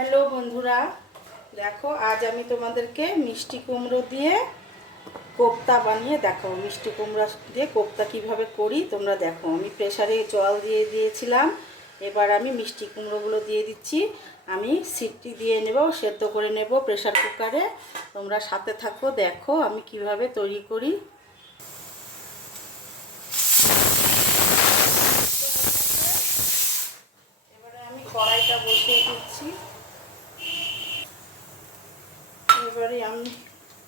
Hello বন্ধুরা, দেখো আজ আমি তোমাদেরকে মিষ্টি কুমড়ো দিয়ে কোপ্তা বানিয়ে দেখাবো। মিষ্টি কুমড়ো দিয়ে কোপ্তা কিভাবে করি তোমরা দেখো। আমি প্রেসারে জল দিয়ে দিয়েছিলাম, এবার আমি মিষ্টি কুমড়োগুলো দিয়ে দিচ্ছি। আমি সিটি দিয়ে নেব, সেদ্ধ করে নেব প্রেসার কুকারে। তোমরা সাথে থাকো, দেখো আমি কিভাবে তৈরি করি। এবারে আমি কড়াইটা বসিয়ে দিচ্ছি। এবারে আমি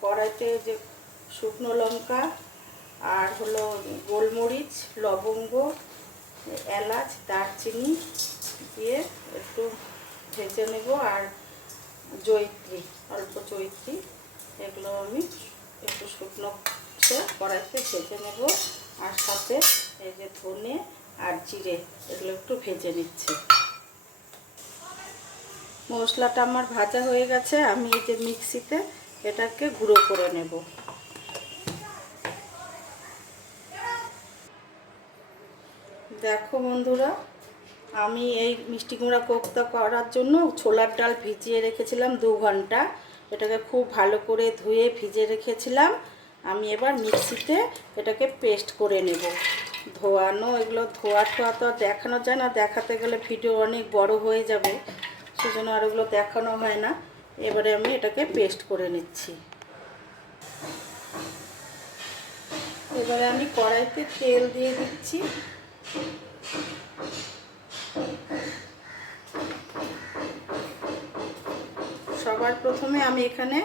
কড়াইতে যে শুকনো লঙ্কা আর হলো গোলমরিচ, লবঙ্গ, এলাচ, দারচিনি দিয়ে একটু ভেজে নেব। আর জয়িত্রী, অল্প জয়িত্রী, এগুলো আমি একটু শুকনো কড়াইতে ভেজে নেব। আর সাথে এই যে ধনে আর জিরে, এগুলো একটু ভেজে নিচ্ছি। মশলাটা আমার ভাজা হয়ে গেছে, আমি এই যে মিক্সিতে এটাকে গুঁড়ো করে নেব। দেখো বন্ধুরা, আমি এই মিষ্টি কুমড়া কোপ্তা করার জন্য ছোলার ডাল ভিজিয়ে রেখেছিলাম 2 ঘন্টা। এটাকে খুব ভালো করে ধুয়ে ভিজে রেখেছিলাম। আমি এবার মিক্সিতে এটাকে পেস্ট করে নেব। এগুলো ধোয়া তো দেখানো যায় না, দেখাতে গেলে ভিডিও অনেক বড় হয়ে যাবে, সেজন্য আর ওগুলো দেখানো হয় না। এবারে আমি এটাকে পেস্ট করে নিচ্ছি। এবারে আমি কড়াইতে তেল দিয়ে দিচ্ছি। সবার প্রথমে আমি এখানে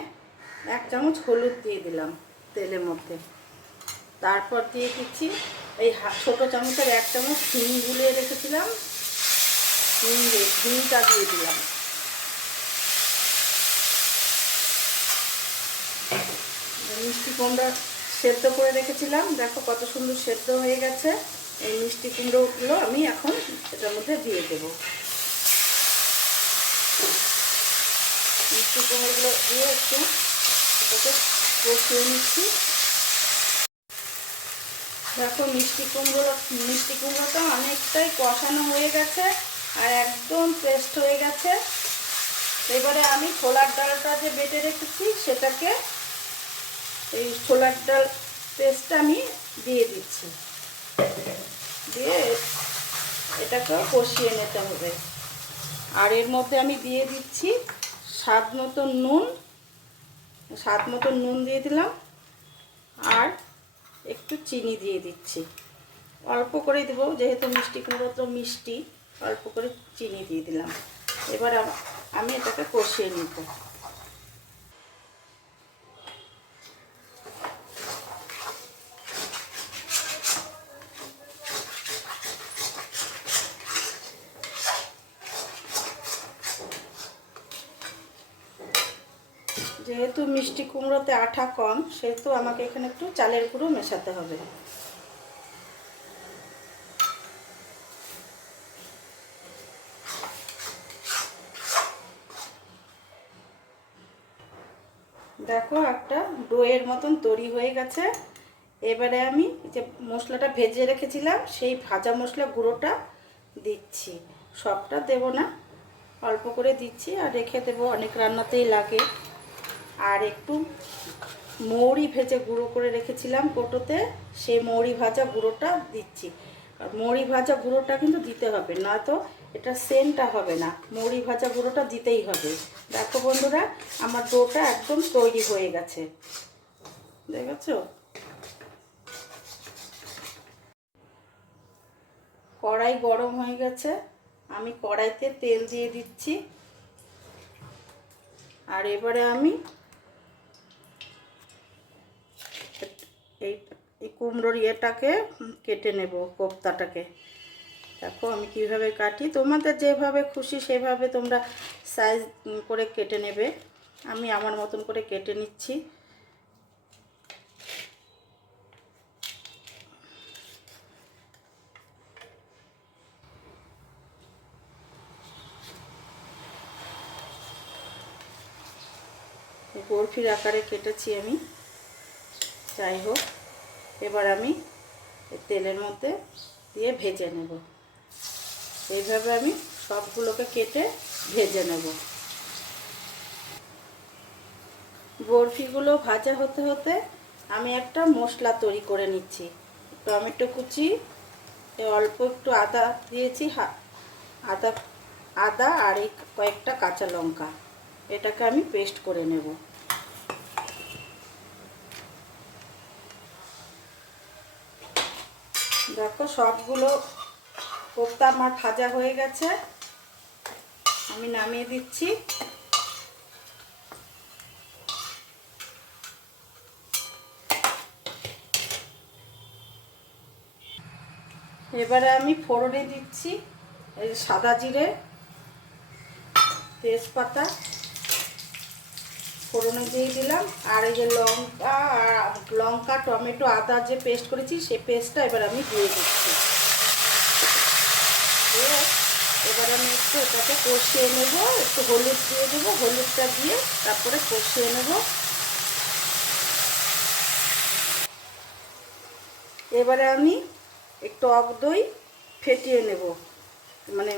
1 চামচ হলুদ দিয়ে দিলাম তেলের মধ্যে। তারপর দিয়ে দিচ্ছি এই ছোটো চামচের 1 চামচ হিং গুলিয়ে রেখেছিলাম, হিংটা দিয়ে দিলাম। মিষ্টি কুমড়া সেদ্ধ করে রেখেছিলাম, দেখো কত সুন্দর সেদ্ধ হয়ে গেছে। এই মিষ্টি কুমড়োগুলো আমি এখন এটার মধ্যে দিয়ে দেব। মিষ্টি কুমড়োগুলো দিয়ে একটু এটাকে কষিয়ে নিচ্ছি। দেখো মিষ্টি কুমড়োটা অনেকটাই কষানো হয়ে গেছে আর একদম পেস্ট হয়ে গেছে। এবারে আমি ছোলার ডালটা যে বেটে রেখেছি সেটাকে, এই ছোলার ডাল পেস্টটা আমি দিয়ে দিচ্ছি। দিয়ে এটাকে কষিয়ে নিতে হবে। আর এর মধ্যে আমি দিয়ে দিচ্ছি স্বাদ মতো নুন দিয়ে দিলাম। আর একটু চিনি দিয়ে দিচ্ছি, অল্প করে দেবো, যেহেতু মিষ্টি কুমড়ো তো মিষ্টি, অল্প করে চিনি দিয়ে দিলাম। এবার আমি এটাকে কষিয়ে নিব। যেহেতু মিষ্টি কুমড়োতে আঠা কম, সেহেতু আমাকে এখানে একটু চালের গুঁড়ো মেশাতে হবে। দেখো একটা ডোয়ের মতন তৈরি হয়ে গেছে। এবারে আমি যে মশলাটা ভেজে রেখেছিলাম সেই ভাজা মশলা গুঁড়োটা দিচ্ছি। সবটা দেব না, অল্প করে দিচ্ছি আর রেখে দেবো, অনেক রান্নাতেই লাগে। আর একটু মৌরি ভেজে গুঁড়ো করে রেখেছিলাম কোটোতে, সেই মৌরি ভাজা গুঁড়োটা দিচ্ছি। আর মৌরি ভাজা গুঁড়োটা কিন্তু দিতে হবে, নয়তো এটা সেন্টটা হবে না। মৌরি ভাজা গুঁড়োটা দিতেই হবে। দেখো বন্ধুরা, আমার ডোটা একদম তৈরি হয়ে গেছে, দেখেছো? কড়াই গরম হয়ে গেছে, আমি কড়াইতে তেল দিয়ে দিচ্ছি। আর এবারে আমি এই কুমড়োর ইয়েটাকে কেটে নেব, কোপ্তাটাকে। দেখো আমি কিভাবে কাটি, তোমাদের যেভাবে খুশি সেভাবে তোমরা সাইজ করে কেটে নেবে। আমি আমার মতন করে কেটে নিচ্ছি। বরফির আকারে কেটেছি আমি, যাই হোক। এবার আমি তেলের মধ্যে দিয়ে ভেজে নেব। এইভাবে আমি সবগুলোকে কেটে ভেজে নেব। বরফিগুলো ভাজা হতে হতে আমি একটা মশলা তৈরি করে নিচ্ছি। টমেটো কুচি, অল্প একটু আদা দিয়েছি, আদা আদা আর এই কয়েকটা কাঁচা লঙ্কা, এটাকে আমি পেস্ট করে নেব। দেখো সবগুলো কোপ্তা আমার ভাজা হয়ে গেছে, আমি নামিয়ে দিচ্ছি। এবারে আমি ফোড়নে দিচ্ছি এই সাদা জিরে, তেজপাতা ফোড়নে দিয়ে দিলাম, আর এই যে লঙ্কা টমেটো আদা যে পেস্ট করেছি সেই পেস্টটা এবার আমি দিয়ে দিচ্ছি। এবার আমি একটু এটাকে কষিয়ে নেব, একটু হলুদ দিয়ে দেবো, হলুদটা দিয়ে তারপরে কষিয়ে নেব। এবারে আমি একটু টক দই ফেটিয়ে নেব, মানে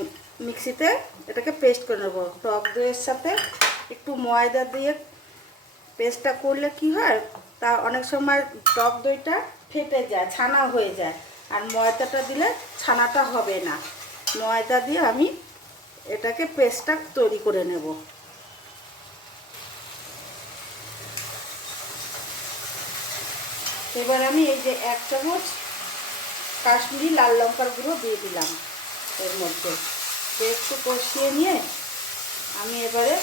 মিক্সিতে এটাকে পেস্ট করে নেব। টক দইয়ের সাথে একটু ময়দা দিয়ে পেস্টটা করলে কি হয়, তা অনেক সময় টক দইটা ফেটে যায়, ছানা হয়ে যায়, আর ময়দাটা দিলে ছানাটা হবে না। ময়দা দিয়ে আমি এটাকে পেস্টটা তৈরি করে নেব। এবার আমি এই যে 1 চামচ কাশ্মীরি লাল লঙ্কার গুঁড়ো দিয়ে দিলাম এর মধ্যে, একটু কষিয়ে নিয়ে আমি এবারে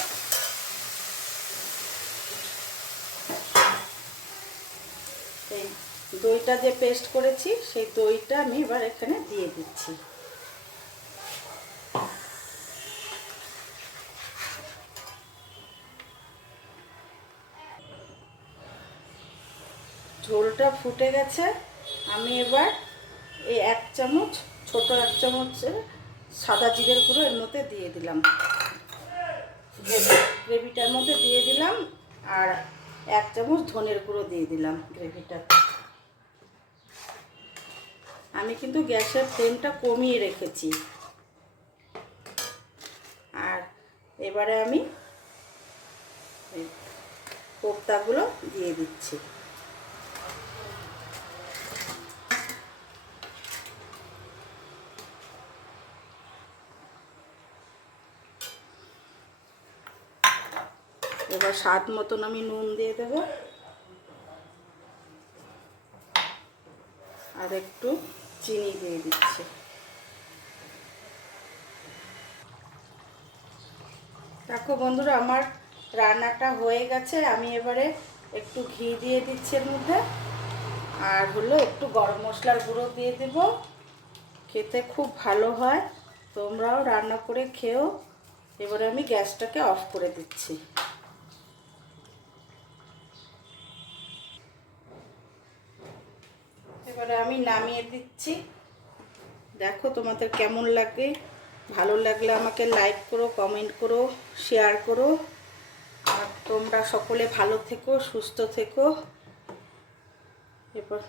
এই দইটা যে পেস্ট করেছি সেই দইটা আমি এবার এখানে দিয়ে দিচ্ছি। ঝোলটা ফুটে গেছে, আমি এবার এই 1 চামচ ছোট 1 চামচের সাদা জিরের গুঁড়ো এর মধ্যে দিয়ে দিলাম, গ্রেভিটার মধ্যে দিয়ে দিলাম, আর 1 চামচ ধনের গুঁড়ো দিয়ে দিলাম গ্রেভিটা। আমি কিন্তু গ্যাসের ফ্লেমটা কমিয়ে রেখেছি। আর এবারে আমি কোপ্তাগুলো দিয়ে দিচ্ছি। এবার স্বাদ মতন আমি নুন দিয়ে দেব, আর একটু চিনি দিয়ে দিচ্ছি। দেখো বন্ধুরা, আমার রান্নাটা হয়ে গেছে। আমি এবারে একটু ঘি দিয়ে দিচ্ছি এর মধ্যে, আর হলো একটু গরম মশলার গুঁড়ো দিয়ে দেব। খেতে খুব ভালো হয়, তোমরাও রান্না করে খেও। এবারে আমি গ্যাসটাকে অফ করে দিচ্ছি। এবারে আমি নামিয়ে দিচ্ছি। দেখো তোমাদের কেমন লাগে, ভালো লাগলে আমাকে লাইক করো, কমেন্ট করো, শেয়ার করো। আর তোমরা সকলে ভালো থেকো, সুস্থ থেকো। এবার